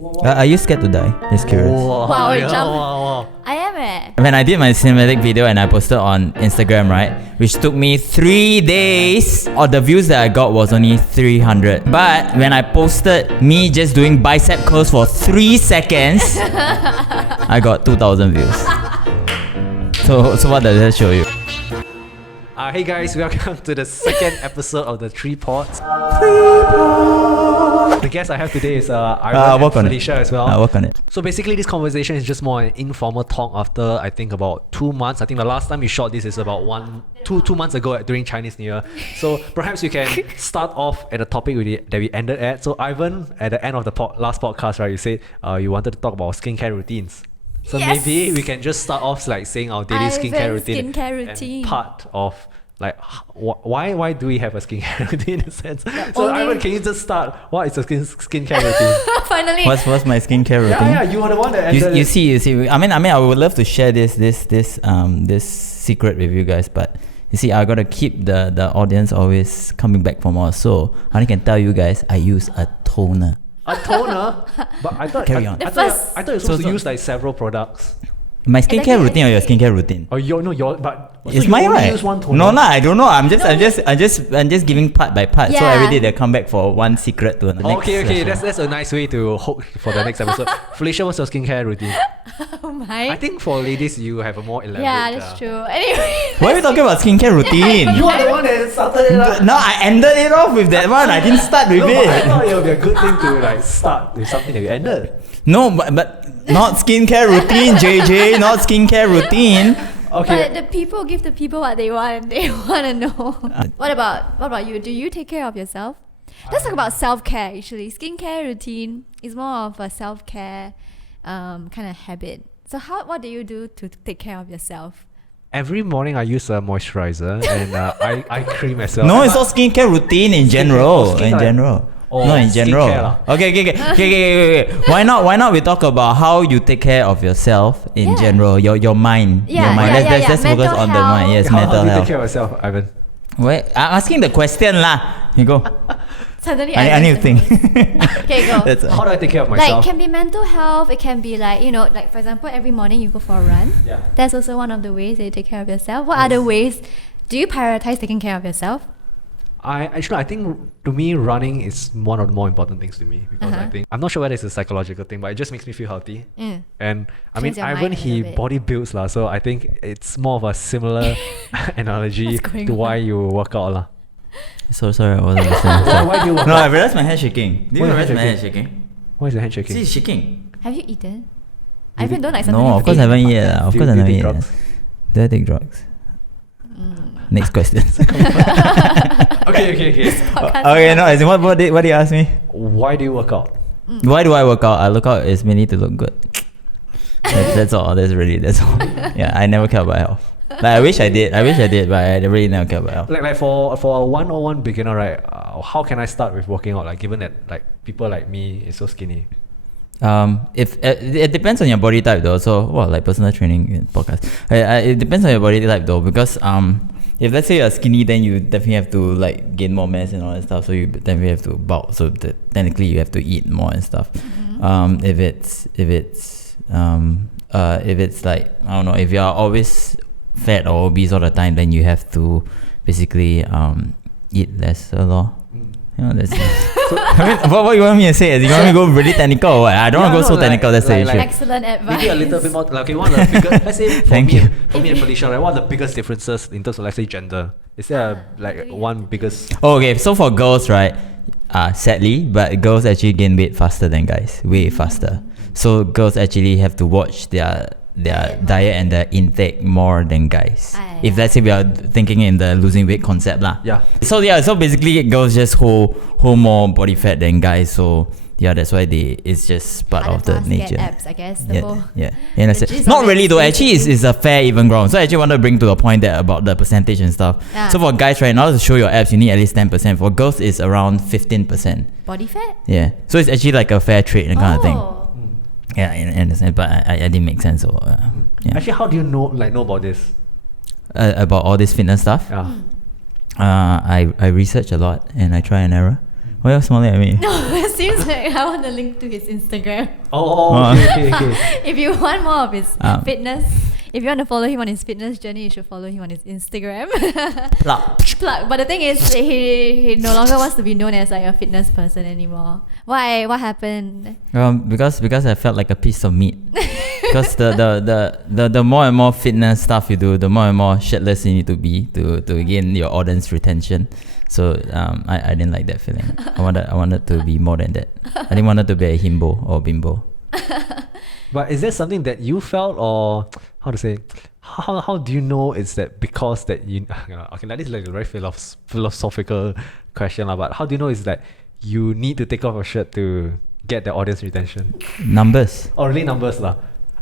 Are you scared to die? Just curious. Wow, yeah, jump. wow. I am eh. When I did my cinematic video and I posted on Instagram, right, which took me 3 days, or the views that I got was only 300. But when I posted me just doing bicep curls for 3 seconds, I got 2,000 views. So what does that show you? Hey guys, welcome to the second episode of the Three Pods. The guest I have today is Ivan and Felicia as well. Work on it. So basically this conversation is just more an informal talk after I think about 2 months. I think the last time we shot this is about two months ago during Chinese New Year. So perhaps we can start off at the topic that we ended at. So Ivan, at the end of the last podcast, right, you said you wanted to talk about skincare routines. So Yes! maybe we can just start off like saying our daily skincare routine. And part of like why do we have a skincare routine in a sense? So Ivan, can you just start? What is a skincare routine? Finally. What's my skincare routine? Yeah, you are the one that ended You see. I mean, I would love to share this secret with you guys, but you see, I gotta keep the audience always coming back for more. So I only can tell you guys, I use a toner. A toner? But I thought Carry on. I thought you're supposed to use like several products. My skincare routine or your skincare routine? Oh, but It's so mine, you only right? use one toner? No, I don't know. I'm just giving part by part. So Yeah. every day they come back for one secret to the next. Okay, session. that's a nice way to hook for the next episode. Felicia, what's your skincare routine? Oh my. I think for ladies you have a more elaborate. Yeah, that's true. Anyway. Why are we talking about skincare routine? You are the one that started it up. No, I ended it off with that one. I didn't start with No, but I it. thought it would be a good thing to like start with something that you ended. No, but not skincare routine, JJ. Not skincare routine. Okay. But the people give the people what they want. They want to know. What about you? Do you take care of yourself? Let's talk about self-care actually. Skincare routine is more of a self-care kind of habit. So what do you do to take care of yourself? Every morning I use a moisturizer and I cream as well. No, it's not skincare routine in general. Skincare, In general. Oh, No, in general. skincare lah. Okay. Why not we talk about how you take care of yourself in Yeah. general, your mind. Yeah, your mind. yeah, Let's focus Mental on the mind. health. Yes, How mental do you health. take care of yourself, Ivan? Wait, I'm asking the question lah. You go. Suddenly I need to think. Okay, go. That's all. How do I take care of Like myself? it can be mental health. It can be like like for example, every morning you go for a run. Yeah. That's also one of the ways that you take care of yourself. What other ways do you prioritize taking care of yourself? I think to me running is one of the more important things to me because I think I'm not sure whether it's a psychological thing, but it just makes me feel healthy. Mm. And I mean, Cleanse your Ivan, mind a he little bit. body builds lah, so I think it's more of a similar analogy What's going to why on? you work out lah. So sorry, I wasn't listening. Why do you work No, out? I realized my hand shaking. Do you Why your realize hand my hand shaking? Why is your hand shaking? See, it's shaking. Have you eaten? I even don't like something. No, of course I haven't yet. Of Do course I you haven't take yet. drugs? Do I take drugs? Next question. Okay. Okay, no, as in what did you ask me? Why do you work out? Why do I work out? I look out is mainly to look good. That's all. That's all. Yeah, I never care about health. Like I wish I did, but I really never care about health. Like for a 101 beginner, right? How can I start with working out? Like given that like people like me is so skinny. If it depends on your body type though. So like personal training podcast. It depends on your body type though, because if let's say you're skinny, then you definitely have to like gain more mass and all that stuff. So you definitely have to bulk. So technically you have to eat more and stuff. If it's like I don't know, if you are always fat or obese all the time, then you have to basically eat less a lot. You know, that's I mean, what you want me to say? You want me to go really technical or what? I don't want to go so technical. That's the issue. Excellent advice. Maybe a little bit more. Like, okay, one of the biggest. Let's say Thank you. For me and Felicia, right? What are the biggest differences in terms of let's say gender? Is there one biggest? Oh, okay, so for girls, right? Sadly, but girls actually gain weight faster than guys, way faster. So girls actually have to watch their diet and their intake more than guys. If let's say we are thinking in the losing weight concept lah. Yeah. So basically girls just hold more body fat than guys. So yeah, that's why it's just part of the nature. Get abs, I guess. The whole Yeah. You understand? gist Not of it really is though. Actually, basically- it's a fair even ground. So I actually want to bring to the point that about the percentage and stuff. Yeah. So for guys, right, in order to show your abs, you need at least 10%. For girls, it's around 15%. body fat. Yeah. So it's actually like a fair trade and kind of thing. Oh. Yeah, I understand. But I didn't make sense. So yeah. Actually, how do you know about this? About all this fitness stuff. Yeah. I research a lot and I try and error. Why are you smiling at me? No, it seems like I want to link to his Instagram. Okay. If you want more of his Um, fitness, if you want to follow him on his fitness journey, you should follow him on his Instagram. Plug. Plug. But the thing is, he no longer wants to be known as like a fitness person anymore. Why? What happened? Because I felt like a piece of meat. Because the more and more fitness stuff you do, the more and more shirtless you need to be to gain your audience retention. So I didn't like that feeling. I wanted to be more than that. I didn't want it to be a himbo or bimbo. But is there something that you felt, or how to say, how do you know it's that because that you okay, that is like a very philosophical question, but how do you know it's that you need to take off your shirt to get the audience retention? Numbers. Or really numbers lah.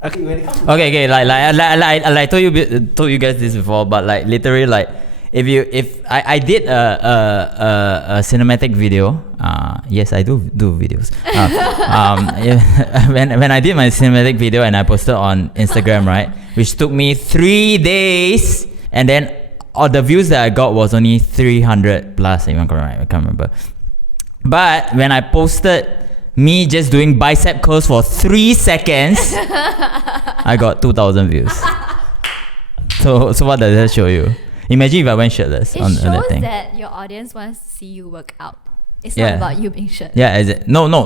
Okay, when it comes to Okay, like told you guys this before, but like literally like if I did a cinematic video, yes, I do videos. When I did my cinematic video and I posted on Instagram, right, which took me 3 days, and then all the views that I got was only 300 plus. Even correct, I can't remember. But when I posted me just doing bicep curls for 3 seconds, I got 2,000 views. So what does that show you? Imagine if I went shirtless It on shows that thing. that your audience wants to see you work out. It's not about you being shirtless. Yeah, is it? No, Really?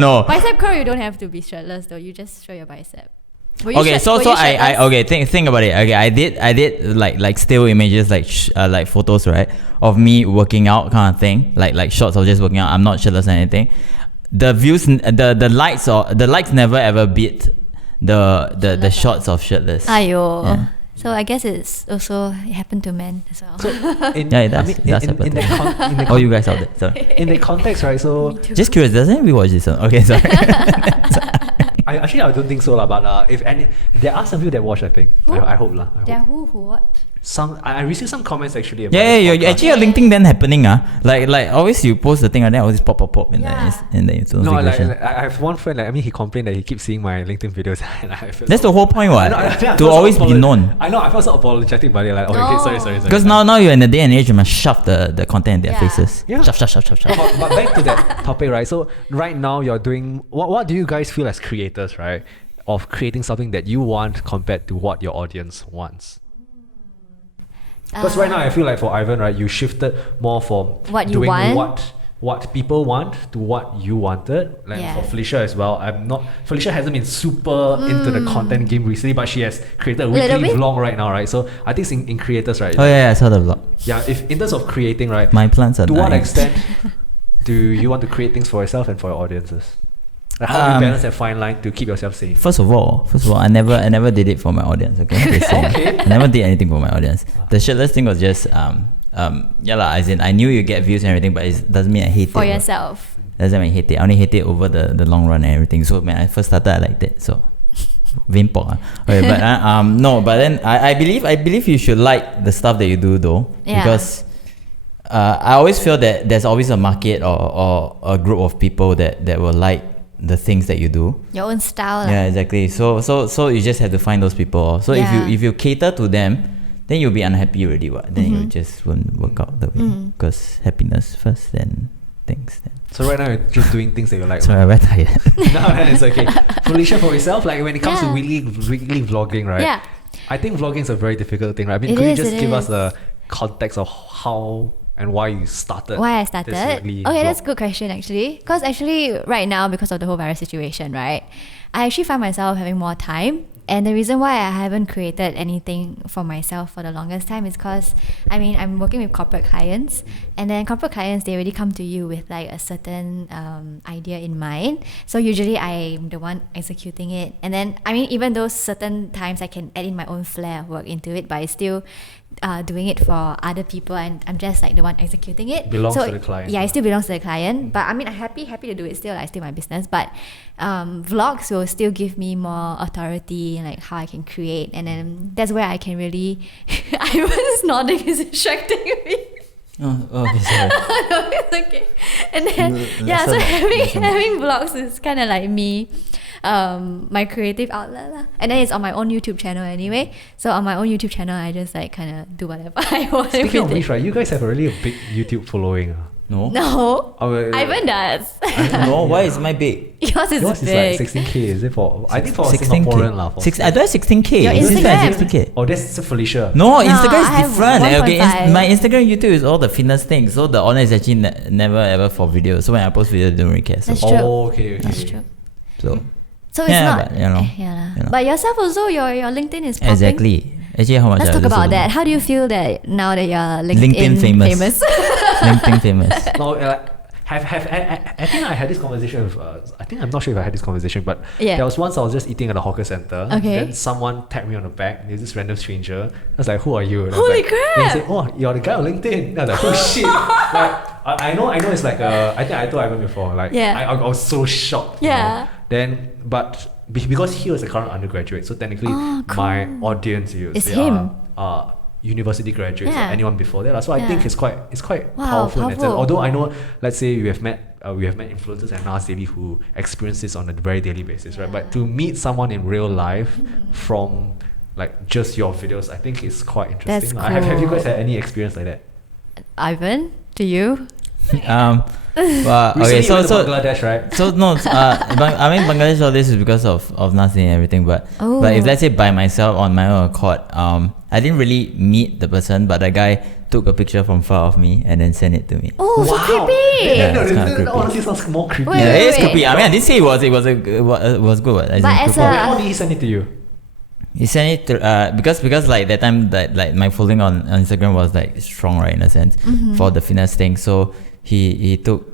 No. Bicep curl, you don't have to be shirtless though. You just show your bicep. Were you Okay, shir- so were you I shirtless? okay, think about it. Okay, I did like still images, like photos, right, of me working out kind of thing, like shots of just working out. I'm not shirtless or anything. The views, the likes never ever beat the shots of shirtless. Ayo. Yeah. So I guess it happened to men as well. Yeah, it does. It does happen. Oh, you guys out there. Sorry. in the context, right? So Me too. Just curious, doesn't everybody watch this one? Okay, sorry. I don't think so lah. But if any, there are some people that watch. I think. I hope lah. I Yeah, hope. who what? I received some comments actually. About Yeah, this yeah, podcast. actually your LinkedIn then happening like always you post the thing and then always pop in Yeah. the No, notification. I have one friend. He complained that he keeps seeing my LinkedIn videos, and I feel That's so, the whole point, what? I felt To so always be known. I know. I felt so apologetic about it. Like, okay, No. sorry. Because now you're in the day and age, you must shove the content in their Yeah. faces. Yeah. Shove. But back to that topic, right? So right now you're doing what do you guys feel as creators, right? Of creating something that you want compared to what your audience wants. Because right now I feel like for Ivan, right, you shifted more from What you doing want. what people want to what you wanted. Like Yeah. for Felicia as well. Felicia hasn't been super into the content game recently, but she has created a Little weekly bit. vlog right now, right? So I think it's in creators, right? Oh yeah, I saw the vlog. Yeah, if in terms of creating, right, My plants are to what dying. extent do you want to create things for yourself and for your audiences? Like how do you balance that fine line to keep yourself safe? First of all, I never did it for my audience. Okay, Just saying. Okay. I never did anything for my audience. The shirtless thing was just yeah lah. As in, I knew you get views and everything, but it doesn't mean I hate For it. yourself. Doesn't mean I hate it. I only hate it over the long run and everything. So when I first started, I liked it. So Vimpok. Okay, but no. But then I believe you should like the stuff that you do though, Yeah. because I always feel that there's always a market or a group of people that will like the things that you do. Your own style. Yeah, exactly. So you just have to find those people. So Yeah. if you cater to them, then you'll be unhappy already. What? Then you just won't work out the way. Because happiness first, then things. Then. So right now you're just doing things that you like. Sorry, I'm very tired. No, it's okay. Felicia, for yourself, like when it comes to Yeah. weekly vlogging, right? Yeah. I think vlogging is a very difficult thing, right? I mean, It could you is, just it give us is. a context of how and why you started? Why I started? this weekly Okay, that's a vlog? good question actually. Because actually right now, because of the whole virus situation, right, I actually find myself having more time. And the reason why I haven't created anything for myself for the longest time is because, I mean, I'm working with corporate clients. And then corporate clients, they already come to you with like a certain idea in mind. So usually I'm the one executing it. And then, I mean, even those certain times I can add in my own flair of work into it, but I still doing it for other people, and I'm just like the one executing it. Belongs so to the client. Yeah, it still belongs to the client. But I mean, I'm happy to do it still. Like, still my business. But vlogs will still give me more authority and like how I can create, and then that's where I can really. Ivan's nodding is distracting me. Oh, okay, sorry. No, it's okay. And then yeah, so having vlogs is kind of like me my creative outlet lah. And then it's on my own YouTube channel anyway. So on my own YouTube channel, I just like kind of do whatever I want. Speaking of with which, it. right, you guys have a really big YouTube following. No. No, Oh, Ivan does. No, why is my big? Yours is yours is big. like 16K, is it for? I think for a 16K. Singaporean lah. I don't have 16K. Your It seems like Instagram. 16K. Oh, that's Felicia. No, No, Instagram is I have different. Okay, 1.5. my Instagram YouTube is all the fitness things. So the honor is actually never ever for video. So when I post video, I don't really care. So, That's true. Oh, okay. That's true. so So it's Yeah, not. but, you know, Yeah lah. you know. But yourself also, your LinkedIn is popping. exactly. Actually, how much? Let's I talk also about don't that. know. How do you feel that now that you're LinkedIn famous. famous? LinkedIn famous. No, I think I had this conversation with. I think I'm not sure if I had this conversation, but Yeah. there was once I was just eating at a hawker center. Okay. Then someone tapped me on the back. There's this random stranger. I was like, "Who are you?" And I was Holy like, crap! And he said, "Oh, you're the guy on LinkedIn." And I was like, "Oh shit!" Like I know it's like I think I told Ivan before. Like Yeah. I was so shocked. you Yeah. know. Then, but because he was a current undergraduate, so technically Oh, cool. my audience It's they him. are university graduates Yeah. or anyone before that. So I Yeah. think it's quite Wow, powerful in that sense. powerful. Although I know, let's say we have met influencers and Nas Daily who experience this on a very daily basis, right? But to meet someone in real life from like just your videos, I think is quite interesting. That's Have you cool. guys had any experience like that? Ivan, do you? Well, okay, Recently you so went to Bangladesh, right? So no, I mean Bangladesh. All this is because of Nasi and everything. But if let's say by myself on my own accord, I didn't really meet the person, but the guy took a picture from far of me and then sent it to me. Oh, so creepy! Yeah, No, it's kinda this creepy. honestly sounds more creepy. Wait, Yeah, wait, it is wait. creepy. I mean, I didn't say it was good. As in But as creepy. a- How did he send it to you? He sent it to because like that time that like my following on Instagram was like strong, right, in a sense for the fitness thing. So he took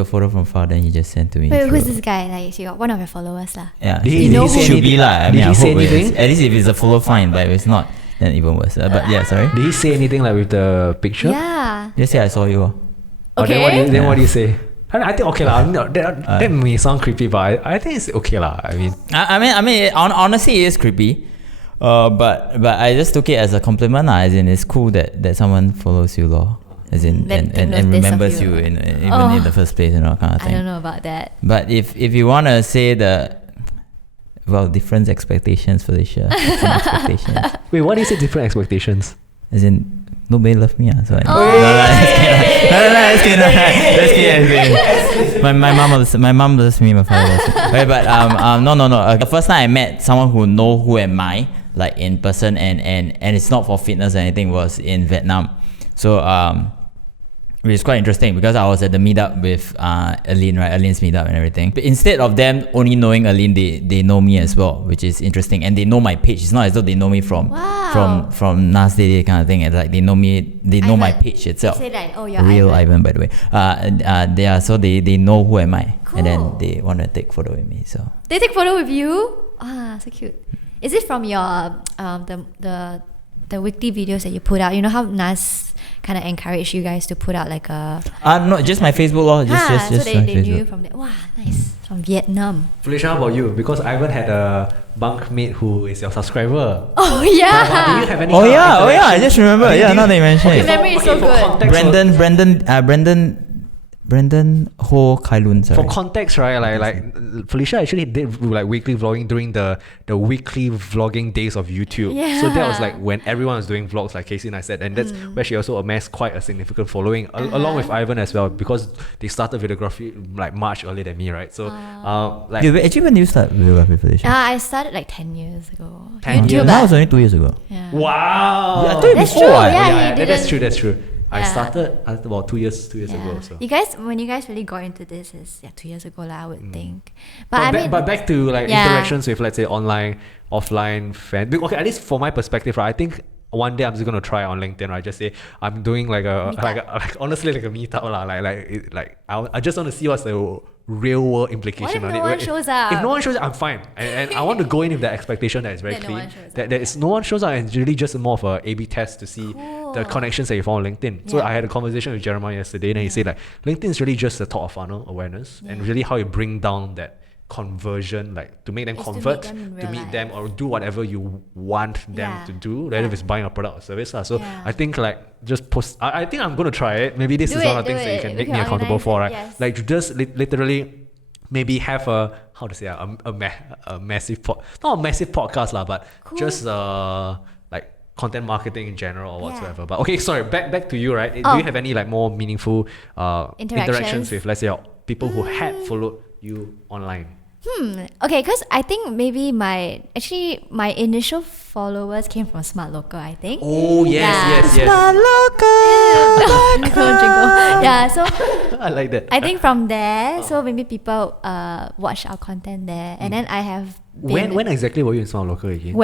a photo from far, then he just sent to me. Wait, who's through- this guy? Like, you one of your followers lah. Yeah, Did he- did he say should be anything? lah. I Did mean, he I say hope it is. anything? At least if it's a follow, fine. But if it's not, then even worse. But yeah, sorry. Did he say anything like with the picture? Yeah. Just say I saw you. Or Okay. Then what do you say? I think okay lah. That may sound creepy, but I think it's okay lah. I mean, I mean, honestly, it is creepy. But I just took it as a compliment, as in it's cool that someone follows you, lor. As in That and notice of remembers you. you even Oh. in the first place, kind of I thing. don't know about that. But if you wanna say different expectations, Felicia, different expectations. wait, what is it? Different expectations? As in, nobody loved me, so I just kidding. My mom loves me, my father loves me. Okay, but no. The first time I met someone who know who am I, like in person, and it's not for fitness or anything, was in Vietnam. So which is quite interesting because I was at the meetup with Aline, right? Aline's meetup and everything. But instead of them only knowing Aline, they know me as well, which is interesting. And they know my page. It's not as though they know me from Nas Daily kind of thing. And like they know me, they know my Ivan. page itself. Say that. Oh, you're Real Ivan. Ivan, by the way. So they know who am I, and then Cool. they want to take photo with me. So They take photo with you? Ah, so cute. Is it from your the weekly videos that you put out? You know how Nas kind of encouraged you guys to put out like a no, just my Facebook lor. Just so they my knew you Facebook. from there. Wow, nice. From Vietnam. Felicia, how about you? Because Ivan had a bunkmate who is your subscriber. Oh Do you yeah. have any? Oh kind of yeah, I interaction? just remember. Do Yeah, you- now that you mention okay, it. Your memory is so for good. context, Brendan Ho Kai Lun, sorry. For context, right? Like Felicia actually did like weekly vlogging during the weekly vlogging days of YouTube. So that was Yeah. like when everyone was doing vlogs, like Casey and I said, and that's where she also amassed quite a significant following, along with Ivan as well, because they started videography like much earlier than me, right? So like Yeah, but actually, when did you start videography, Felicia? I started like 10 years ago. 10 YouTube, years? That was only 2 years ago. yeah. wow. Yeah, I thought it That's before, true. right? Yeah, he that's didn't- true. I Yeah. started about 2 years Yeah. ago. So. When you guys really got into this is 2 years ago lah, I would think. But I mean, But back to like Yeah. interactions with, let's say, online, offline fans. Okay, at least for my perspective, right? I think one day I'm just gonna try on LinkedIn, right? Just say I'm doing like honestly like a meetup lah. I just want to see what's the real world implication What if on no it. one shows up? If no one shows up, I'm fine, and I want to go in with that expectation that is very That no clean. one shows up. That is no one shows up, and it's really just more of a A/B test to see the Cool. connections that you found on LinkedIn. So Yeah. I had a conversation with Jeremiah yesterday, and he said like LinkedIn is really just the top of funnel awareness, and really how you bring down that conversion, like to make them Is to meet convert, them in to real meet them, life. or do whatever you want them Yeah. to do, whether if it's buying a product or service. So Yeah. I think like just post. I think I'm gonna try it. Maybe this Do is one it, of the things do that you it. can We make can me accountable organize for, it, right? yes. Like to just literally maybe have a massive not a massive podcast lah, but Cool. just like content marketing in general or Yeah. whatsoever. But okay, sorry, back to you, right? Do Oh. you have any like more meaningful interactions Interactions. with, let's say, people who had followed you online? Okay, because I think maybe my initial followers came from Smart Local, I think. Oh yes. Jingle. Yeah, so I like that. I think from there, so maybe people watch our content there, and then I have been, When exactly were you in Smart Local again?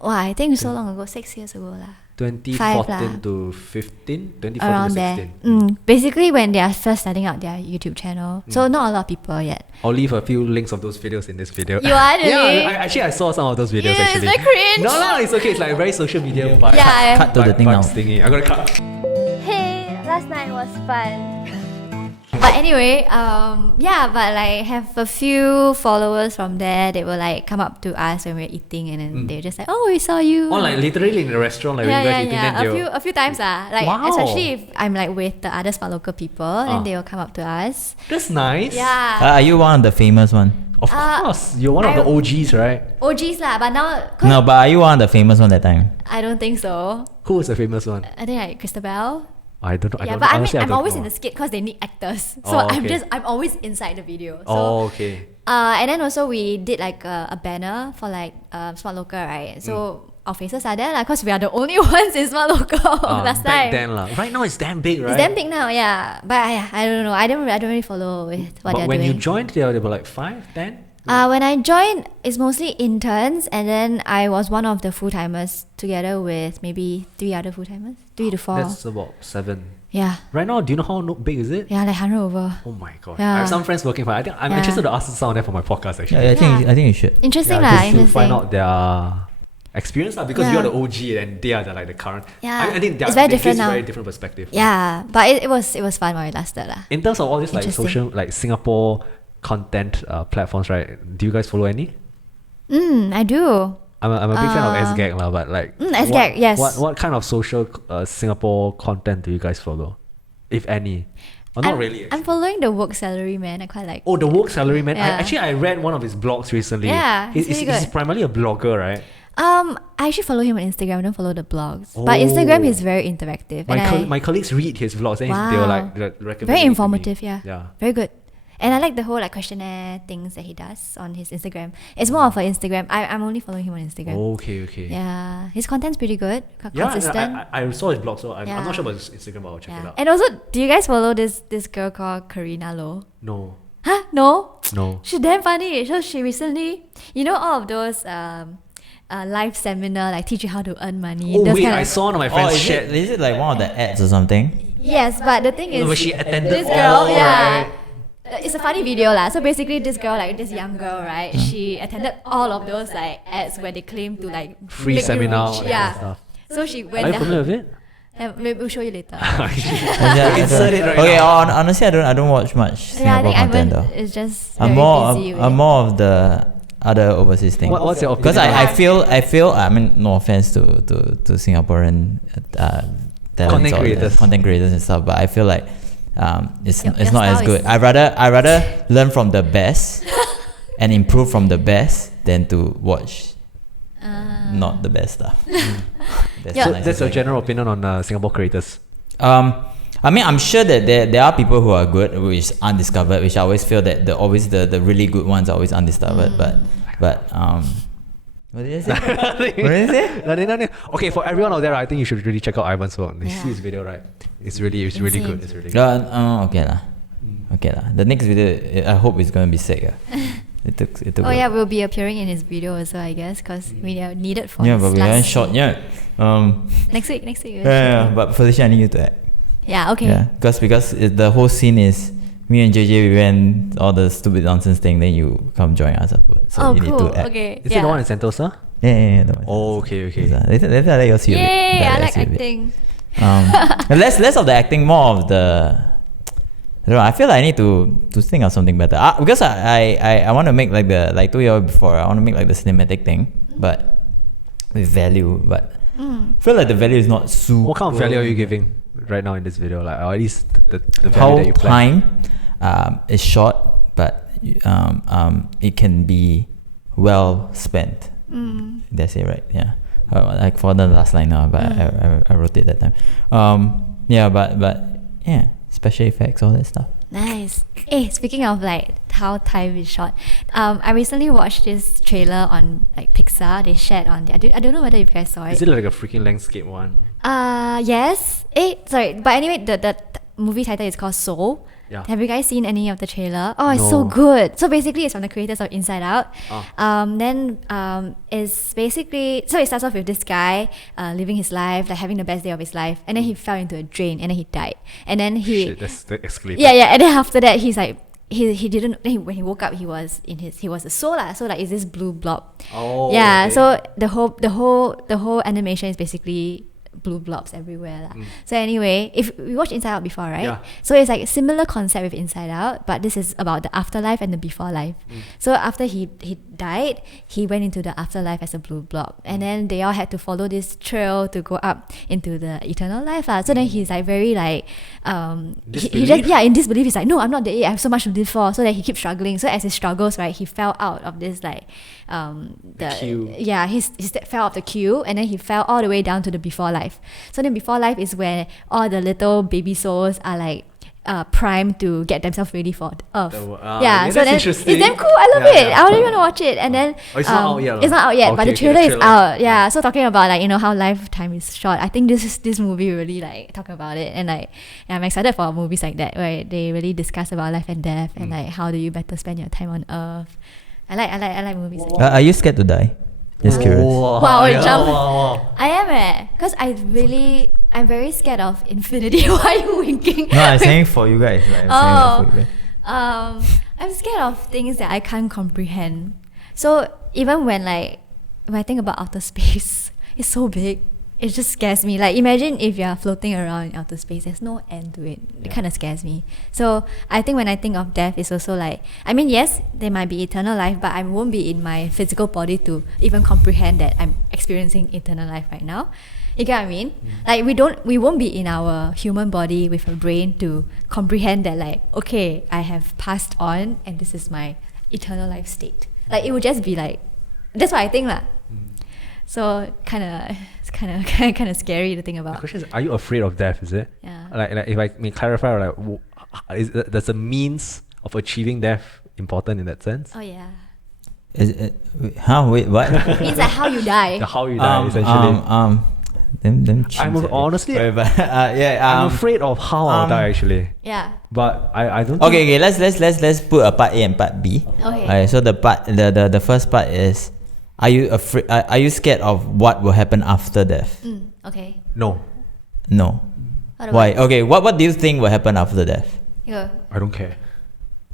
Wow, I think so long ago, 6 years ago lah. 2014 to 15? 2014 Around to there. 16. Basically when they are first starting out their YouTube channel. So not a lot of people yet. I'll leave a few links of those videos in this video. You are really? Yeah, I saw some of those videos Yeah, it's actually. very cringe. No, it's okay. It's like very social media vibe. Yeah. Cut to the thing now. vibes thingy. I gotta cut. Hey, last night was fun. But anyway, but like have a few followers from there. They will like come up to us when we're eating, and then they're just like, "Oh, we saw you." Or like literally in the restaurant, like when you guys eating, then they'll- A few times like Wow. especially if I'm like with the other Smart Local people, then they will come up to us. That's nice. Yeah. Are you one of the famous one? Of course, you're one of the I- OGs, right? OGs lah, but now 'cause No, but are you one of the famous one that time? I don't think so. Who was the famous one? I think like Christabel. I don't know. Yeah, don't, but I mean, honestly, I I'm don't always know. in the skit because they need actors. So Oh, okay. I'm always inside the video. So, Oh, okay. and then also we did like a banner for like Smart Local, right? So our faces are there, because we are the only ones in Smart Local last back time. then, lah. Right now, it's damn big, right? It's damn big now, yeah. But I don't know. I don't really follow with what But they're when doing. you joined, they were like 5, 10? When I joined, it's mostly interns, and then I was one of the full timers together with maybe 3 other full timers, 3 to 4. That's about 7. Yeah, Right now, do you know how big is it? yeah, like 100 over. Oh my god! Yeah. I have some friends working for it. I think I'm Yeah. interested to ask some of them for my podcast actually. Yeah, Yeah. I think you should. Interesting Yeah, lah, just to find interesting. out their experience lah, because Yeah. you're the OG and they are the current. Yeah. I think It's very it different gives now. very different perspective. Yeah, but it was fun while it lasted lah. In terms of all these like Interesting. social like Singapore content platforms, right? Do you guys follow any? I do. I'm a big fan of SGAG lah, but like SGAG, yes. What kind of social Singapore content do you guys follow, if any? Or not really. I'm following the work salary man. I quite like. Oh, the Woke Salary Man. Yeah. I read one of his blogs recently. Yeah, he's, it's really he's good. primarily a blogger, right? I actually follow him on Instagram. I don't follow the blogs, but Instagram is very interactive. My colleagues read his vlogs and they were like recommending very it to me. informative. Yeah, Yeah. very good. And I like the whole like questionnaire things that he does on his Instagram. It's more of an Instagram. I'm only following him on Instagram. Okay. Yeah, his content's pretty good, Yeah, consistent. I saw his blog, so I'm Yeah. not sure about his Instagram, but I'll check it Yeah. out. And also, do you guys follow this girl called Karina Low? No. Huh? No? No. She's damn funny. So she recently, all of those live seminar like teach you how to earn money. Oh those wait, kind I of- saw one of my Oh, friends is share. it like one of the ads or something? Yes, but the thing is, Where she attended this all, girl, yeah. right? It's a funny video lah. So basically, this girl, like this young girl, right? She attended all of those like ads where they claim to like Free make you seminar rich. and Yeah. stuff. So she Are went you there. familiar with it? Maybe we'll show you later. Insert it right Okay, now. honestly, I don't watch much Yeah, I Singapore think content Ivan though. is just I'm very busy with I'm it. more of the other overseas thing. What's your Because opinion? I feel I mean, no offense to Singaporean talents or creators. content creators and stuff, but I feel like it's Your not as style good. is- I rather learn from the best and improve from the best than to watch not the best stuff. That's Yeah. the So nicest that's your thing. general opinion on Singapore creators. I mean, I'm sure that there are people who are good, which is undiscovered. Which I always feel that the really good ones are always undiscovered. But what did I say? What did I say? Nothing. Okay, for everyone out there, I think you should really check out Ivan's work. You Yeah. see his video, right? It's really Insane. good. It's really good. Okay lah. Okay lah. The next video, I hope it's gonna be sick. It took. Oh yeah, we'll be appearing in his video also, I guess, because we are needed for Yeah, his but we last haven't shot yet. Next week. we'll Yeah, shoot. but Felicia, I need you to act. Yeah, okay. Yeah, because the whole scene is me and JJ. We went all the stupid nonsense thing. Then you come join us afterwards. So Oh, you cool. need to act. Okay. Is yeah. it the one in Sentosa? Yeah. The one. Oh, okay. Later I let you see a bit. Yay! Later I let like you see a bit. acting. Less of the acting, more of the. I don't know. I feel like I need to think of something better. Because I want to make like the 2 years before. I want to make like the cinematic thing, but with value. But I feel like the value is not super. What kind of value are you giving right now in this video? Like, or at least the value How that you plan. time is short, but it can be well spent. That's it, right? Yeah. I forgot the last line now, but I wrote it that time. Yeah, but yeah, special effects, all that stuff. Nice. Hey, speaking of like how time is short, I recently watched this trailer on like Pixar. They shared on. I don't know whether you guys saw it. Is it like a freaking landscape one? Yes. Sorry, but anyway, the movie title is called Soul. Yeah. Have you guys seen any of the trailer? Oh, it's so good. So basically, it's from the creators of Inside Out. It's basically, so it starts off with this guy living his life, like having the best day of his life, and then he fell into a drain, and then he died, and then he Shit, that's the escalator. yeah, and then after that, he's like. He didn't when he woke up he was a soul lah. So like it's this blue blob. Oh. Yeah. Okay. So the whole animation is basically blue blobs everywhere lah. So anyway, if we watched Inside Out before, right? Yeah. So it's like a similar concept with Inside Out, but this is about the afterlife and the before life. So after he died, he went into the afterlife as a blue blob, and then they all had to follow this trail to go up into the eternal life lah. So then he's like very like he just in disbelief. He's like, no, I'm not dead yet. I have so much to live for. So that he keeps struggling. So as he struggles, right, he fell out of this like the queue. Yeah, he fell off the queue, and then he fell all the way down to the before life. So then before life is where all the little baby souls are like primed to get themselves ready for Earth. Yeah, so then it's interesting. damn cool. I love it. I really want to watch it. And then it's not out yet. It's not out yet, but Okay, the trailer the is trailer. out. Yeah. So talking about like how lifetime is short, I think this movie really like talk about it, and like I'm excited for movies like that where they really discuss about life and death and like how do you better spend your time on Earth. I like movies like that. Are you scared to die? Just curious. Wow, yeah, jump. wow. I am because I'm very scared of infinity. Why are you winking? No, I'm saying for you guys. Like, I'm saying for you guys. I'm scared of things that I can't comprehend. So even when I think about outer space, it's so big. It just scares me. Like imagine if you're floating around in outer space, there's no end to it. It kind of scares me. So I think when I think of death, it's also like, I mean, yes, there might be eternal life, but I won't be in my physical body to even comprehend that I'm experiencing eternal life right now. You get what I mean? Like we won't be in our human body with a brain to comprehend that like, okay, I have passed on and this is my eternal life state. Like it would just be like, that's what I think lah. So it's kind of scary to think The about. question is, are you afraid of death? Is it? Yeah. Like if I may clarify, like, does the means of achieving death important in that sense? Oh yeah. Is it, wait, what? Means like how you die. The how you die, essentially. Them I'm honestly, Sorry, but, I'm afraid of how I'll die actually. Yeah. But I don't. Okay, let's put a part A and part B. Okay. So the first part is, are you afraid? Are you scared of what will happen after death? Okay. No, No. What about Why? Okay. What do you think will happen after death? you? I don't care.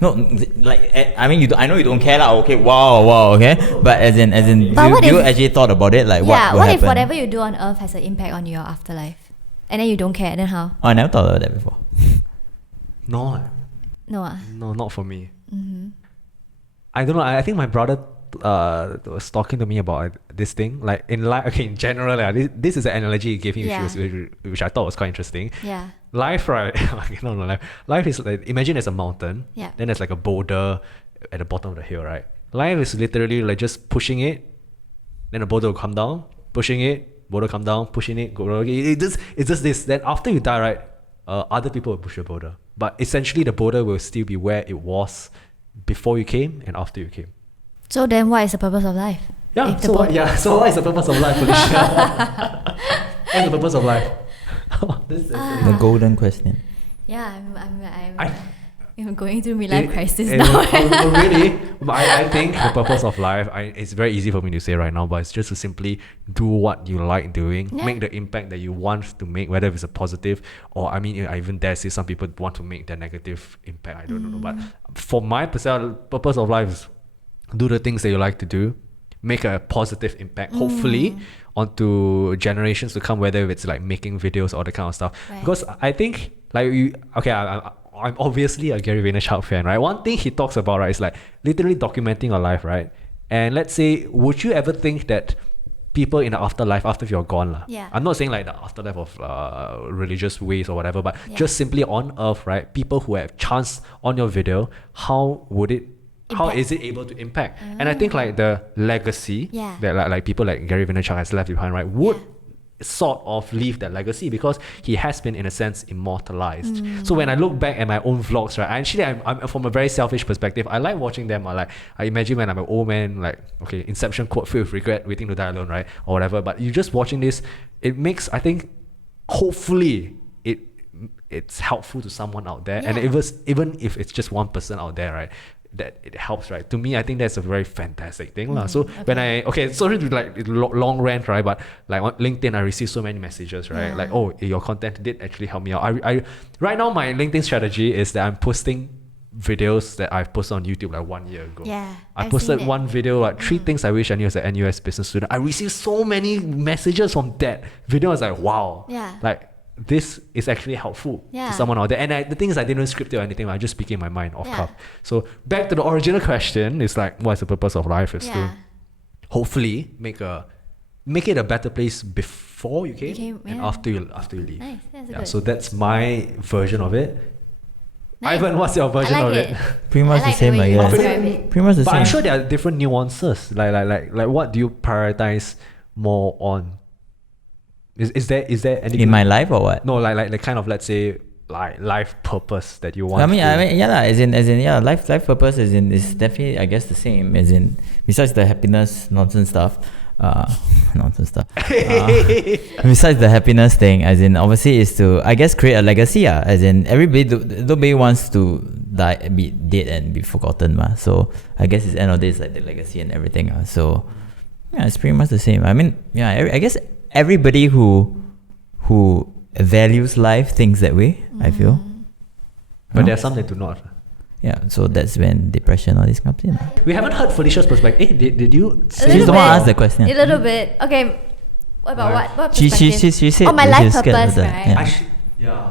No, like I mean, I know you don't care lah. Okay, wow, okay. But as in, But what do you if- actually thought about it? Like, Yeah. what will What happen? if whatever you do on Earth has an impact on your afterlife, and then you don't care? Then how? Oh, I never thought about that before. No, No. no, not for me. I don't know. I think my brother was talking to me about this thing. Like in life, okay, in general, this is an analogy he gave me, Yeah. which I thought was quite interesting. Yeah. Life, right? No, life is like, imagine there's a mountain. Yeah. Then there's like a boulder at the bottom of the hill, right? Life is literally like just pushing it, then the boulder will come down, pushing it, boulder come down, pushing it, go. It's just this. Then after you die, right? Other people will push your boulder, but essentially the boulder will still be where it was before you came and after you came. So then, what is the purpose of life? Yeah. If the So bo- so what is the purpose of life, Felicia? What's the purpose of life? The golden question. Yeah, I- I'm going through midlife crisis it- now. really, I think the purpose of life, it's very easy for me to say right now, but it's just to simply do what you like doing, Yeah. make the impact that you want to make, whether it's a positive or, I mean, I even dare say some people want to make their negative impact. I don't know, but for my purpose of life is do the things that you like to do, make a positive impact, hopefully, onto generations to come, whether it's like making videos or the kind of stuff. Right. Because I think, like, I'm obviously a Gary Vaynerchuk fan, right? One thing he talks about, right, is like literally documenting your life, right? And let's say, would you ever think that people in the afterlife, after you're gone, lah? Yeah. I'm not saying like the afterlife of religious ways or whatever, but Yeah. just simply on Earth, right? People who have chanced on your video, how would it how Impact. is it able to impact? And I think like the legacy Yeah. that like people like Gary Vaynerchuk has left behind, right, would sort of leave that legacy because he has been in a sense immortalized. So when I look back at my own vlogs, right, I'm from a very selfish perspective. I like watching them. I imagine when I'm an old man, like, okay, Inception quote, filled with regret, waiting to die alone, right, or whatever. But you just watching this, it makes, I think, hopefully it's helpful to someone out there, and even if it's just one person out there, right, that it helps, right? To me, I think that's a very fantastic thing, lah. So when sorry to like long rant, right? But like on LinkedIn, I receive so many messages, right? Like, oh, your content did actually help me out. I right now my LinkedIn strategy is that I'm posting videos that I've posted on YouTube like 1 year ago. Yeah, I I've posted seen it. one video like 3 things I wish I knew as an NUS business student. I received so many messages from that video. I was like, wow, Yeah. like this is actually helpful Yeah. to someone out there. And the thing is, I didn't script it or anything. I just speaking my mind off Yeah. cuff. So back to the original question, it's like, what's the purpose of life? Is to Yeah. hopefully make it a better place before you came and yeah. after you leave. Nice. That's Yeah, good. so that's my version of it. Nice. Ivan, what's your version I of like it? Pretty much I like the same, the I way you guess. describe it. Pretty much the But same. I'm sure there are different nuances. Like what do you prioritize more on? Is there anything In my life or what? No, like the kind of, let's say, like life purpose that you want. I mean, yeah, lah, as in, yeah, life purpose is definitely, I guess, the same. As in, besides the happiness nonsense stuff, besides the happiness thing, as in, obviously, is to, I guess, create a legacy. As in, nobody wants to die, be dead and be forgotten, So I guess it's end of the day, it's like the legacy and everything. So yeah, it's pretty much the same. I mean, yeah, I guess everybody who values life thinks that way, I feel. But No? there's some that do not. Yeah, so that's when depression all this comes in. We haven't heard Felicia's perspective. Did you A say She's the little one who bit. asked the question. A little bit. Okay. What about what She perspective? said Oh, my that life she's scared of purpose, that. right? Yeah.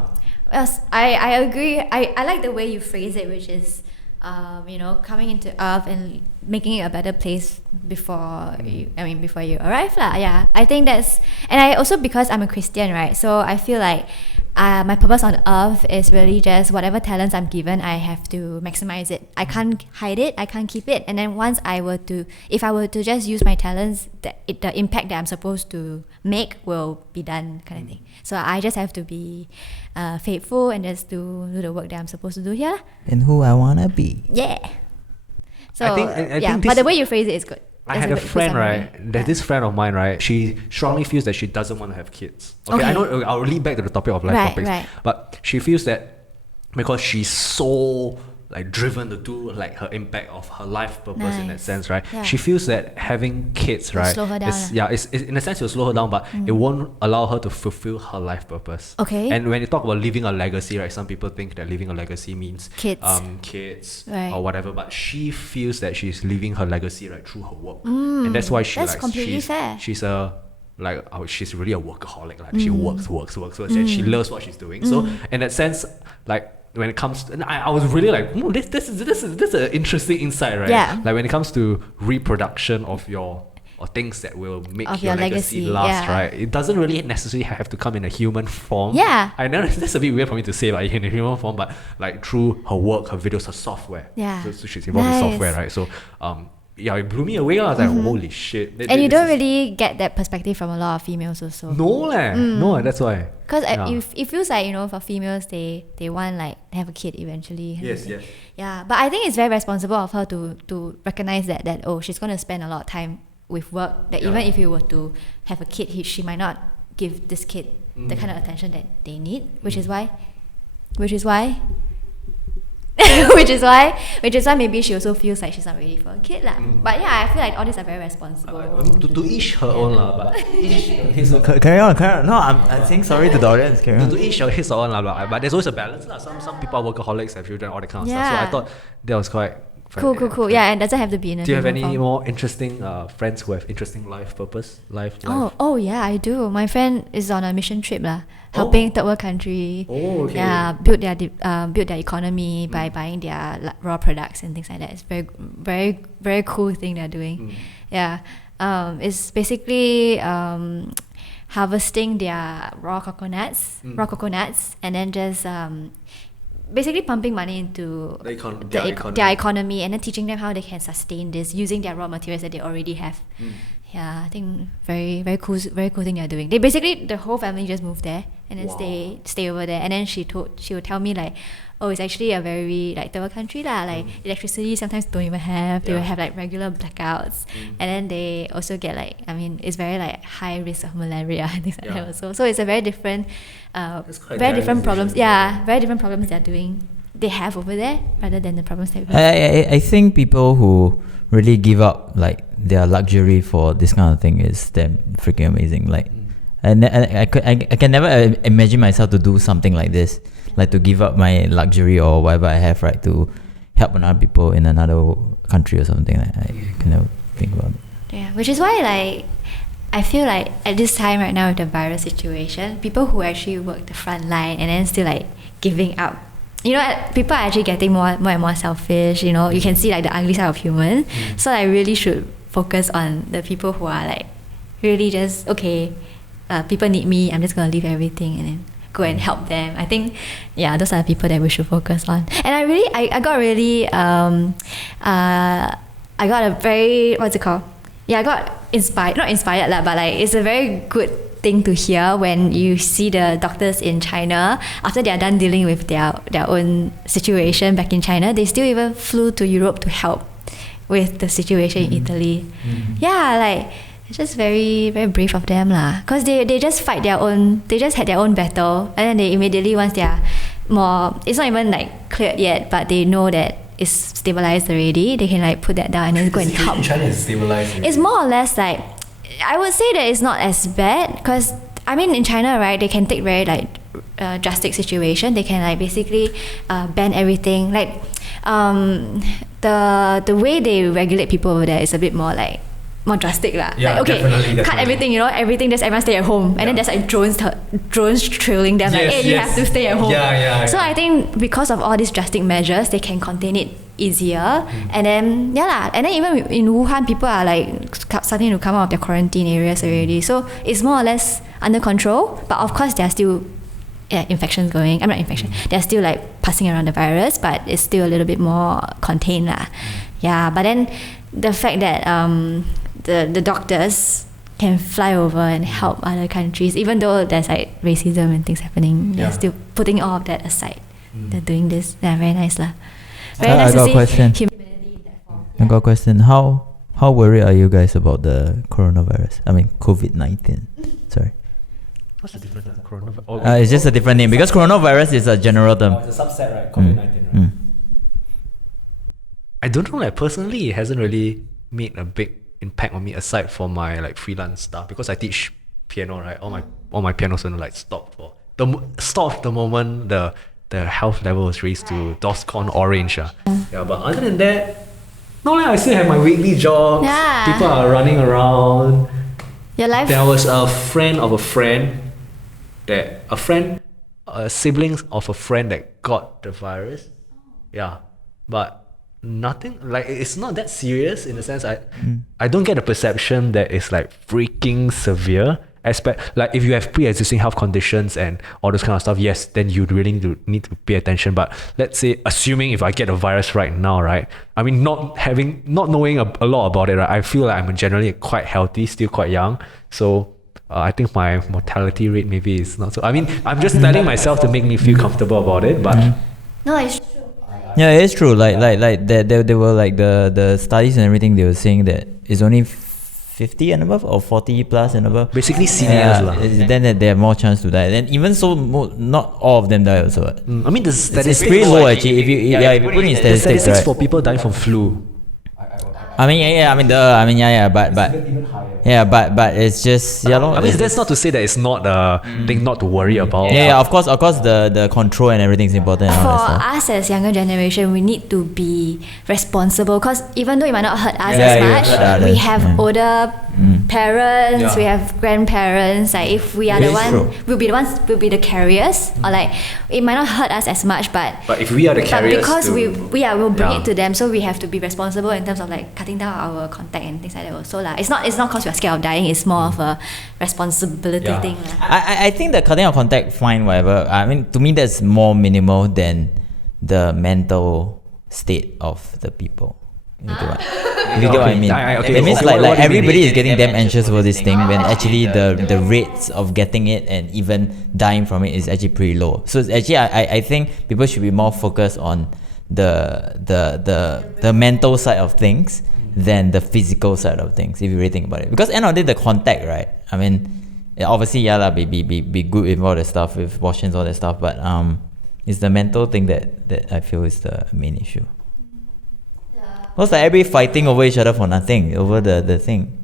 Yes, I agree. I like the way you phrase it, which is, coming into Earth and making it a better place before you arrive, lah. Yeah, I think that's, and I also, because I'm a Christian, right? So I feel like my purpose on Earth is really just whatever talents I'm given, I have to maximize it. I can't hide it. I can't keep it. And then if I were to just use my talents, the impact that I'm supposed to make will be done, kind of thing. So I just have to be faithful and just do the work that I'm supposed to do here. And who I wanna be. Yeah. So I think but this- the way you phrase it is good. I It's had a good friend, summary. right? There's this friend of mine, right? She strongly feels that she doesn't want to have kids. Okay, I Okay. know I'll lead back to the topic of life Right, topics. right. But she feels that because she's so like driven to do like her impact of her life purpose in that Nice. sense, right? Yeah. She feels that having kids, Will right? slow her down, it's in a sense it will slow her down, but it won't allow her to fulfill her life purpose. Okay. And when you talk about leaving a legacy, right? Some people think that leaving a legacy means Kids. kids Right. or whatever, but she feels that she's leaving her legacy right through her work, and that's why that's completely fair. she's she's really a workaholic. Like she works, and she loves what she's doing. So in that sense, like when it comes to, and I was really like, this is an interesting insight, right? Yeah. Like when it comes to reproduction of your or things that will make Of your your legacy legacy, last, yeah. right? It doesn't really necessarily have to come in a human form. Yeah. I know that's a bit weird for me to say, like in a human form, but like through her work, her videos, her software. Yeah. So she's involved in Nice. software, right? So yeah, it blew me away. I was like, holy shit. And you This don't is- really get that perspective from a lot of females also. No, no, that's why. Because Yeah. it feels like, for females, they want like have a kid eventually. kind of Yes, thing. yes. Yeah, but I think it's very responsible of her to recognize that oh, she's going to spend a lot of time with work, that even Yeah. if you were to have a kid, she might not give this kid the kind of attention that they need, which is why maybe she also feels like she's not ready for a kid lah. But yeah, I feel like all these are very responsible. To each her own lah, but Carry on. No, I'm saying sorry to the audience. Carry on. to each his or own lah. But there's always a balance lah. Some people are workaholics, have children, all that kind of stuff. So Yeah. I thought that was quite Cool. Yeah, and doesn't have to be in a Do you have human any form. more interesting friends who have interesting life purpose? Life. Oh yeah, I do. My friend is on a mission trip lah, helping third world country. Oh, okay. Yeah, build their economy by buying their raw products and things like that. It's very very cool thing they're doing. Yeah, it's basically harvesting their raw coconuts, and then just basically pumping money into their economy and then teaching them how they can sustain this using their raw materials that they already have. Yeah, I think very cool thing they're doing. They basically, the whole family just moved there and then stay over there. And then she would tell me like, oh, it's actually a very like third world country lah. Like electricity sometimes don't even have. They will have like regular blackouts, and then they also get like, I mean, it's very like high risk of malaria and things like that also. So it's a very different, very different problems. Yeah, very different problems they have over there rather than the problems that we have. I think people who really give up like their luxury for this kind of thing is damn freaking amazing. Like, and I can never imagine myself to do something like this, like to give up my luxury or whatever I have, right, to help another people in another country or something. Like, I can never think about it. Yeah, which is why like I feel like at this time right now with the virus situation, people who actually work the front line and then still like giving up, you know, people are actually getting more and more selfish. You know, you can see like the ugly side of human. So I really should focus on the people who are like really just people need me, I'm just gonna leave everything and then go and help them. I think those are the people that we should focus on. And I got a very, what's it called? I got inspired, not inspired lah, but like it's a very good thing to hear when you see the doctors in China, after they are done dealing with their own situation back in China, they still even flew to Europe to help with the situation in Italy. Yeah, like it's just very, very brave of them lah. Because they just fight their own, they just had their own battle, and then they immediately, once they are more, it's not even like cleared yet, but they know that it's stabilized already, they can like put that down and then go and help. In China, it's stabilized. It's more or less like, I would say that it's not as bad, because I mean in China, right, they can take very like drastic situation. They can like basically ban everything. Like the way they regulate people over there is a bit more like more drastic lah. Yeah, like, okay, definitely. cut everything, you know, everything, just everyone stay at home, and then there's like drones trailing them, like, hey, you have to stay at home. So I think because of all these drastic measures, they can contain it easier. And then and then even in Wuhan, people are like starting to come out of their quarantine areas already, so it's more or less under control. But of course there are still infections going. I'm not infection. They're still like passing around the virus, but it's still a little bit more contained lah. Yeah, but then the fact that the doctors can fly over and help other countries, even though there's like racism and things happening, they're still putting all of that aside. They're doing this. Yeah, very nice lah. Very nice I got to a question. see humanity in that form. I got a question. How worried are you guys about the coronavirus? I mean, COVID-19. Sorry. What's the difference? Coronavirus? It's just a different name because coronavirus is a general term. It's a subset, right? COVID-19, right? I don't know, like personally, it hasn't really made a big impact on me aside from my like freelance stuff, because I teach piano, right? All my piano students like stopped the moment the health level was raised to DORSCON orange. Yeah, but other than that, no, I still have my weekly jobs. Yeah. People are running around. Your life. There was a friend of a friend siblings of a friend that got the virus. Yeah, but nothing, like it's not that serious in the sense I don't get the perception that it's like freaking severe. Like if you have pre-existing health conditions and all this kind of stuff, yes, then you really need to pay attention. But let's say, assuming if I get a virus right now, right? I mean, not knowing a lot about it, right? I feel like I'm generally quite healthy, still quite young. So I think my mortality rate maybe is not so. I mean, I'm just telling myself to make me feel comfortable about it, but No, it's true. Yeah, it is true. Like there were like the studies and everything. They were saying that it's only 50 and above or 40 plus and above. basically seniors lah. Then they have more chance to die. Then even so, not all of them die also. I mean, the It's statistics pretty low actually. If you put in the statistics, statistics right? for people dying from flu. But it's just I mean, that's not to say that it's not a thing not to worry about. of course the control and everything is important and For all that stuff. us as younger generation, we need to be responsible, because even though it might not hurt us Yeah, as you much, hurt others. we have older parents, Yeah. we have grandparents. Like if we are It the is one, true. we'll be the carriers, or like it might not hurt us as much, but But if we are the carriers, because we'll bring Yeah. it to them, so we have to be responsible in terms of like cutting down our contact and things like that also lah. It's not because we're scared of dying, it's more of a responsibility Yeah. thing lah. I think that cutting out contact, fine, whatever. I mean, to me, that's more minimal than the mental state of the people. You get what, you get what I mean? It means like everybody is getting damn anxious over this thing when actually the rates of getting it and even dying from it is actually pretty low. So it's actually I think people should be more focused on the mental side of things than the physical side of things, if you really think about it. Because end of the day, the contact, right? I mean, obviously, yeah, be good with all the stuff, with washings, all that stuff, but it's the mental thing that I feel is the main issue. It's like everybody fighting over each other for nothing, over the thing.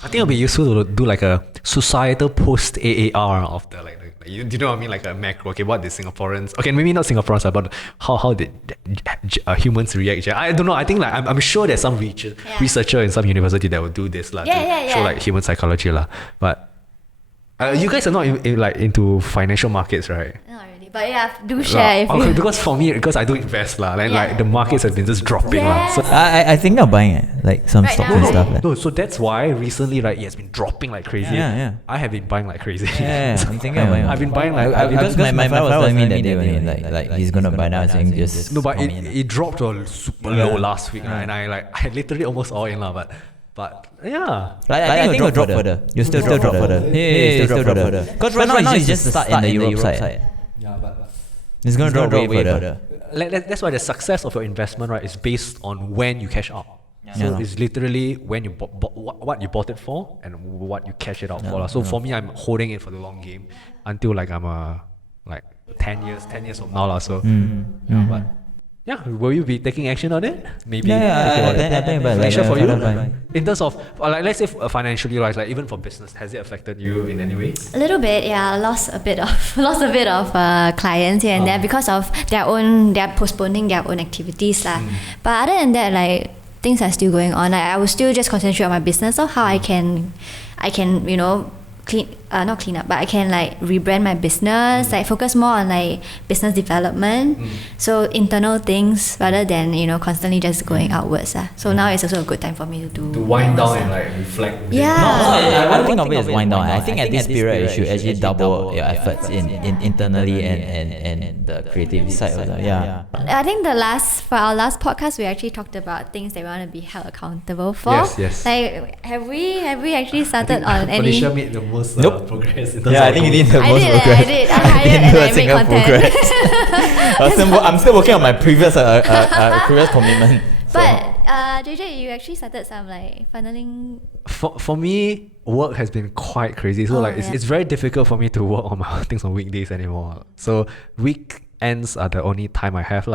I think it'll be useful to do like a societal post AAR of the you know what I mean, like a macro. Okay, what did Singaporeans? Okay, maybe not Singaporeans, but how did humans react? I don't know. I think like I'm sure there's some researcher in some university that will do this show like human psychology But you guys are not into financial markets, right? Not really, but yeah, do share if you. Because for me, because I do invest and like the markets have been just dropping So I think I'm buying it, like some stocks and stuff. No, so that's why recently it has been dropping like crazy. Yeah. I have been buying like crazy. Yeah, I'm thinking of buying. I've been buying like because my friend was telling me that day like he's gonna buy now, saying just no, but it dropped to a super low last week, and I literally almost all in but yeah, I think it'll drop further. You still drop further. Yeah, still drop further. Because right now it's just start in the Europe side. Yeah, but it's gonna drop way further. That's why the success of your investment, right, is based on when you cash out. So it's literally when you what you bought it for and what you cash it out for. So for me, I'm holding it for the long game until like I'm 10 years from now. But yeah, will you be taking action on it? Maybe. I think about it. For you, in terms of let's say financially, right, like even for business, has it affected you in any way? A little bit, yeah. Lost a bit of clients here and there because of they're postponing their own activities But other than that, like things are still going on. I will still just concentrate on my business. So how I can not clean up, but I can like rebrand my business, like focus more on like business development, so internal things rather than constantly just going outwards. So now it's also a good time for me to wind down and like reflect. I don't think of it as wind down. I think at this period you should actually double your efforts in internally and the creative side of it. I think for our last podcast we actually talked about things that we want to be held accountable for. Yes. Like have we actually started on any? Felicia made the most progress. I think you did the most progress. I did. I hired and I made content. I'm still working on my previous commitment. But JJ, you actually started some like funneling. For me, work has been quite crazy. So it's very difficult for me to work on my things on weekdays anymore. So weekends are the only time I have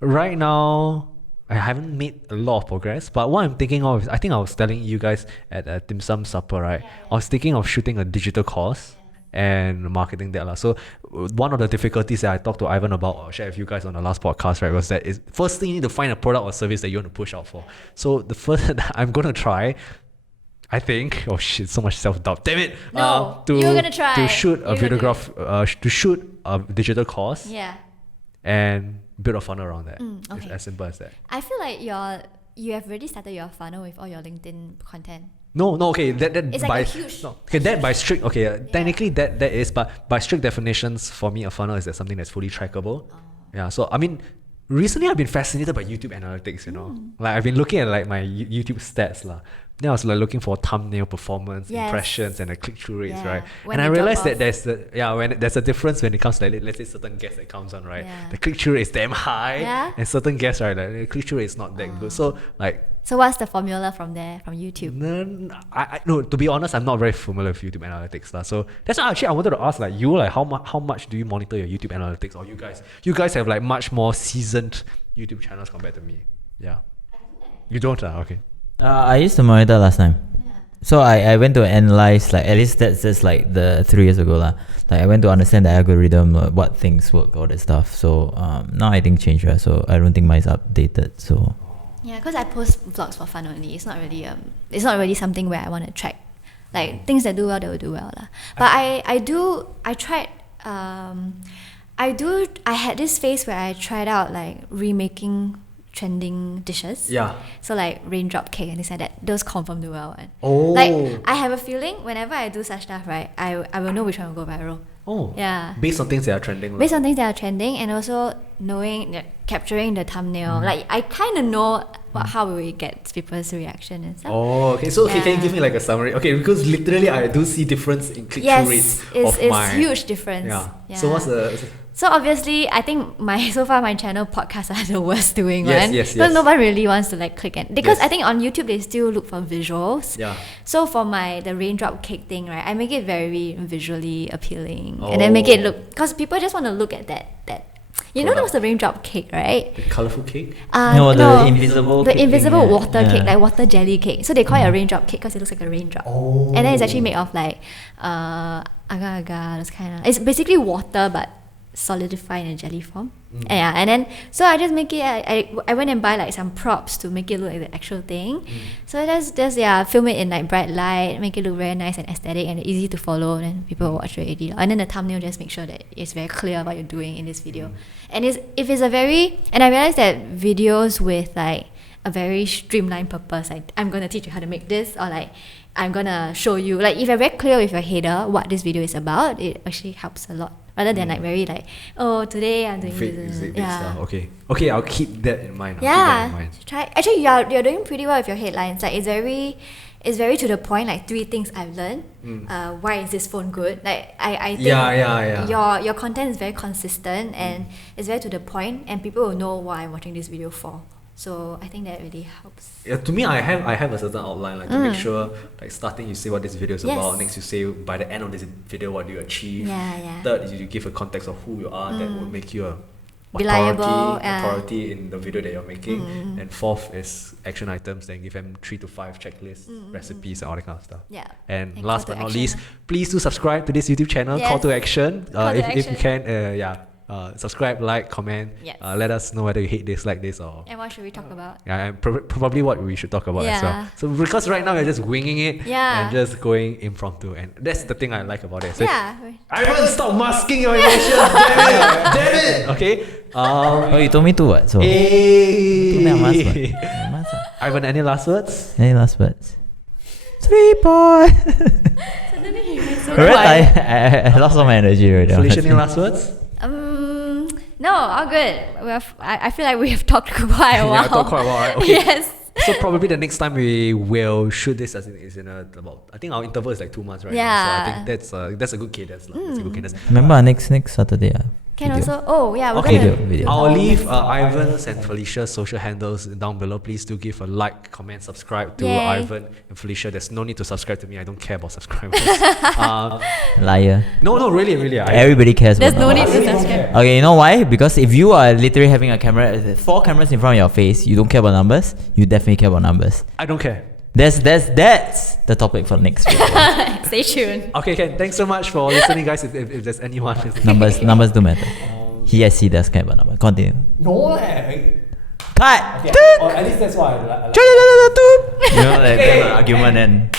right now. I haven't made a lot of progress, but what I'm thinking of is, I think I was telling you guys at a dim sum supper, right? I was thinking of shooting a digital course and marketing that. So one of the difficulties that I talked to Ivan about, or shared with you guys on the last podcast, right, was that first thing you need to find a product or service that you want to push out for. So the first I'm going to try, I think, oh shit, so much self-doubt, damn it. No, you're going to try. To shoot a videograph, to shoot a digital course. Yeah. And build a funnel around that. Okay. It's as simple as that. I feel like you have already started your funnel with all your LinkedIn content. No, okay, that it's by like a huge, okay, that by strict technically that is, but by strict definitions for me, a funnel is that something that's fully trackable. Yeah, so I mean, recently I've been fascinated by YouTube analytics. Like I've been looking at like my YouTube stats Then I was like looking for thumbnail performance, impressions, and the click-through rates, right? And I realized that there's a difference when it comes to like, let's say certain guests that comes on, right? The click-through rate is damn high, and certain guests, right, like the click-through rate is not that good. So like. So what's the formula from YouTube? No, to be honest, I'm not very familiar with YouTube analytics. So that's why actually I wanted to ask how much do you monitor your YouTube analytics, or you guys have like much more seasoned YouTube channels compared to me. Yeah. You don't? Okay. I used to monitor last time. So I went to analyze, like at least that's like the 3 years ago Like I went to understand the algorithm, what things work, all that stuff. So now I think changed, right? So I don't think mine's updated. So yeah, because I post vlogs for fun only. It's not really something where I want to track like things that do well, they will do well But I had this phase where I tried out like remaking trending dishes. Yeah. So like raindrop cake and things like that. Those confirm do well. Oh. Like I have a feeling whenever I do such stuff, right, I will know which one will go viral. Oh. Yeah. Based on things that are trending. Based on things that are trending, and also capturing the thumbnail. Like I kind of know how we get people's reaction and stuff. Oh, okay. So can you give me like a summary? Okay, because literally I do see difference in click-through rates it's of my... huge difference. Yeah. So what's the... So obviously, I think so far my channel podcasts are the worst doing one. Yes. Because nobody really wants to like click it. Because I think on YouTube they still look for visuals. Yeah. So for the raindrop cake thing, right, I make it very visually appealing, and then make it look, because people just want to look at that. You know, that was the raindrop cake, right? The colourful cake? No, the invisible The cake invisible thing, water cake, like water jelly cake. So they call it a raindrop cake because it looks like a raindrop. Oh. And then it's actually made of like agar-agar, those kind of... It's basically water but solidified in a jelly form. And then so I just make it. I went and buy like some props to make it look like the actual thing. So just film it in like bright light, make it look very nice and aesthetic and easy to follow. Then people will watch already. And then the thumbnail just make sure that it's very clear what you're doing in this video. And I realized that videos with like a very streamlined purpose, like I'm gonna teach you how to make this, or like I'm gonna show you, like if you're very clear with your header what this video is about, it actually helps a lot. Rather than like very like, oh, today I'm doing this. Stuff. Okay, I'll keep that in mind. Try. Actually, you're doing pretty well with your headlines. Like it's very to the point. Like 3 things I've learned. Why is this phone good? Like I think your content is very consistent and it's very to the point, and people will know what I'm watching this video for. So I think that really helps. Yeah, to me, I have a certain outline, like to make sure, like starting you say what this video is about. Next you say by the end of this video what do you achieve. Third is you give a context of who you are that will make you a authority in the video that you're making. And fourth is action items. Then give them 3 to 5 checklists, recipes, and all that kind of stuff. And last but not least, please do subscribe to this YouTube channel. Call to action. If you can, subscribe, like, comment. Let us know whether you hate this, like this, or... And what should we talk about? And probably what we should talk about as well. So because right now we're just winging it and just going impromptu, and that's the thing I like about it. So Ivan, stop masking your emotions! Damn it! Okay. Oh, you told me to what? So. Ivan, any last words? Any last words? 3 points. Suddenly he went so quiet. I lost all my energy right now. Felicia, any last words? No, all good. I feel like we have talked quite a while. Talked quite a while, right? Okay. Yes. So probably the next time we will shoot this is in about, I think our interval is like 2 months right now. So I think that's a good cadence. That's a good cadence. Remember next Saturday. Can video. also, we're gonna video. I'll leave Ivan's and Felicia's social handles down below. Please do give a like, comment, subscribe to Ivan and Felicia. There's no need to subscribe to me. I don't care about subscribers. Liar. No, really. Everybody cares There's about no need to subscribe. Okay, you know why? Because if you are literally having a camera, 4 cameras in front of your face, you don't care about numbers, you definitely care about numbers. I don't care. That's the topic for next video. Stay tuned. Okay, Ken, thanks so much for listening, guys. If there's anyone listening. Numbers do matter. He does care about numbers. Continue. No, Cut! or at least that's why. You know, that argument and...